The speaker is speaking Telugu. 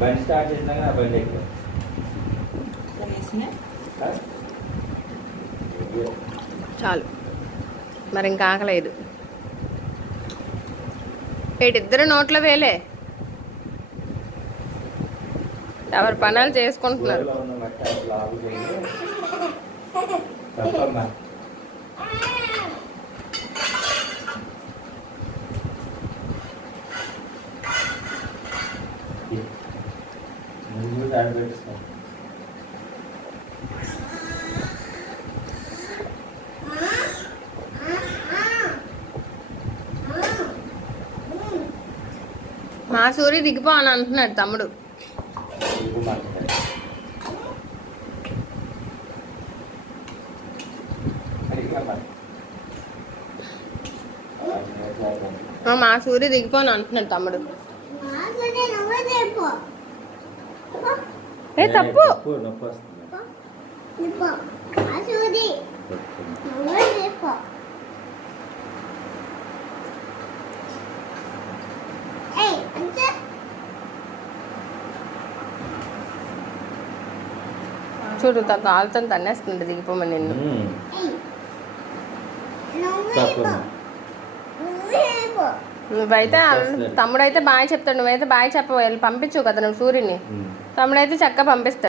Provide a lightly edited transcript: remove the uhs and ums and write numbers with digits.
బండి స్టార్ట్ చేసినాక నా బండి ఎక్కువ చాలు మరి ఇంకా ఆకలేదు. ఇద్దరు నోట్లో వేలే, ఎవరి పనులు చేసుకుంటున్నారు. మా సూరి దిగిపో అని అంటున్నాడు తమ్ముడు. మా సూరి దిగిపో అని అంటున్నాడు తమ్ముడు. ఏ తప్పు చూడు కాలుతో తన్నేస్తుంది దిగిపోమని నిన్ను. నువ్వైతే తమ్ముడైతే బాయ్ చెప్తాడు, నువ్వైతే బాయ్ చెప్ప పంపించు కదా నువ్వు సూర్యుని. తమ్ముడైతే చక్కగా పంపిస్తాడు.